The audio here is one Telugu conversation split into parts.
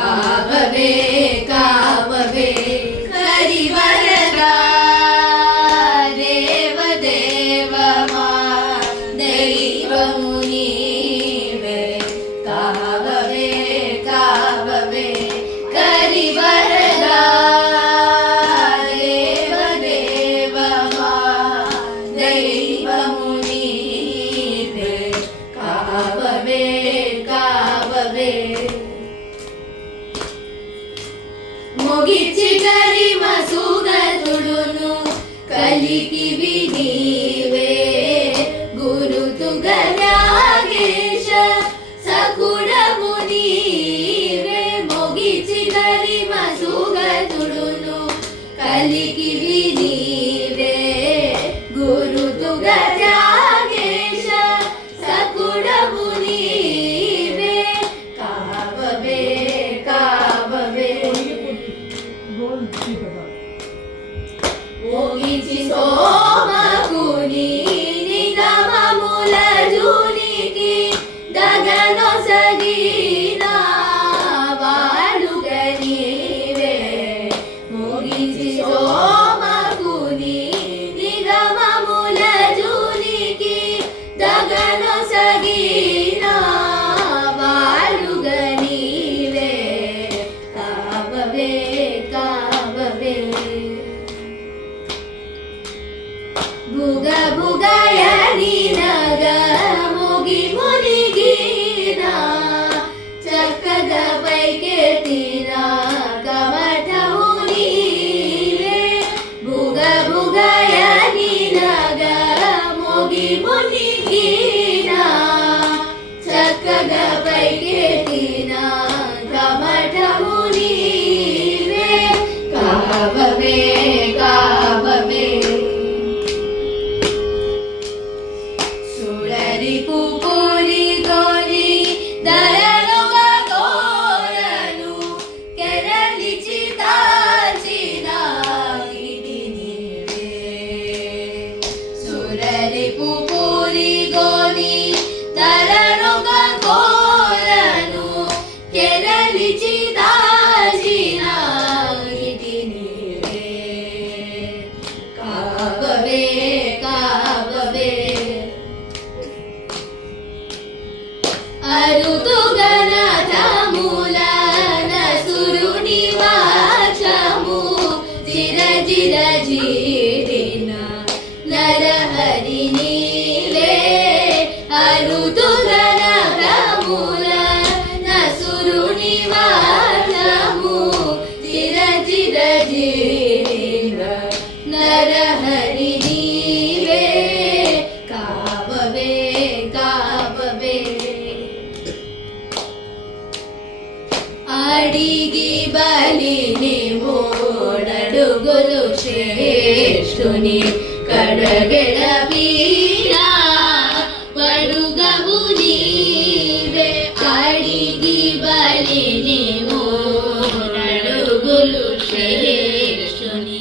కావవే కావవే హరివరదా దేవదేవమా దైవము నీవే కావవే కావవే హరివరదా దేవదేవమా దైవము నీవే కావవే కావవే మొగిచి గరిమ సుగతుడును కలికివి నీవే గురుతుగ నాగేశ సకుడము నీవే మొగిచి గరిమ సుగతుడును కలికివి నీవే గురుతుగ నాగేశ సకుడము నీవే కావవే కావవే ఓగిచి సోమకుని నిగమముల జూనికి దగనొసగినా వాడుగ నీవే ఓగిచి సోమకుని నిగమముల జూనికి దగనొసగినా వాడుగ నీవే కావవే కావవే బుగ బుగయని నగ ముగి మునిగిన చక్కగ పైకెత్తిన కమఠము నీవే బుగ బుగయని నగ ముగి మునిగిన చక్కగ పైకెత్తిన కమఠము నీవే కావవే కావవే పుపురి గోని దయలుగా కోరను కెరలిచి దాచిన ఇది నీవే సురరి పుపురి గోని దయలుగా కోరను కెరలిచి దాచిన ఇది నీవే కావవే కావవే అరుతుగనతముల నసురుని వాచము చిరజిర జీడిన నరహరి నీవే అరుతుగనతముల నసురుని వాచము చిరజిర జీడిన నరహరి నీవే కావవే కావవే అడిగి బలిని మూడడుగులు శ్రేష్ఠుని కడగడ వీరా పడుగవు నీవే అడిగి బలిని మూడడుగులు శ్రేష్ఠుని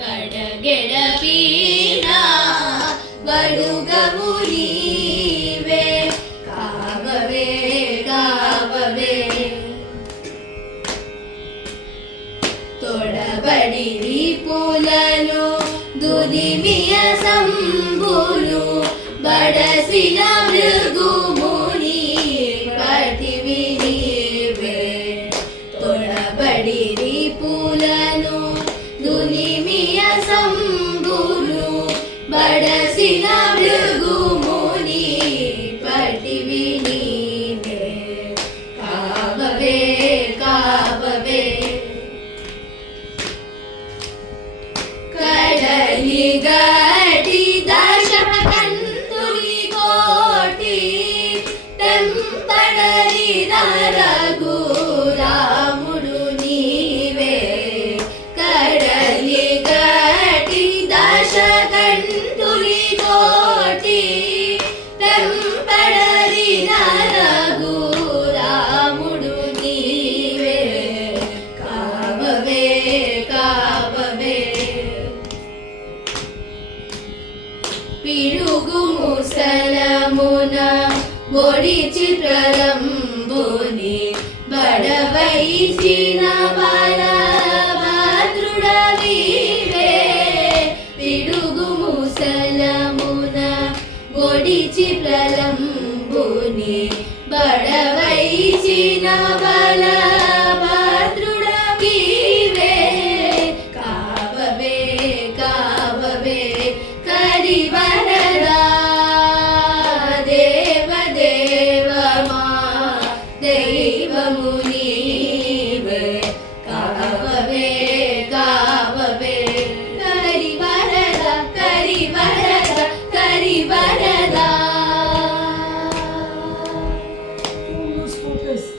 కడగడ వీరా పడుగవు నీవే కావవే కావవే తొడబడి పూలను దుదిమియ సంబులు బడసిన మృగుముని పతివి నీవే తొడబడి పూలను దుదిమియ సంబులు బడసిన మృగుముని పతివి నీవే కావవే కావవే కడలిగటి దశకంతుని కోటి టెంపడరి రఘు రాముడు నీవే కడలిగటి దశకంతుని కోటి టెంపడరి రఘు రాముడు నీవే కావవే కావవే పిడుగు ముసలమున బొడి చిత్రంబుని పొడిచి ప్రలంబుని బడవైచిన బల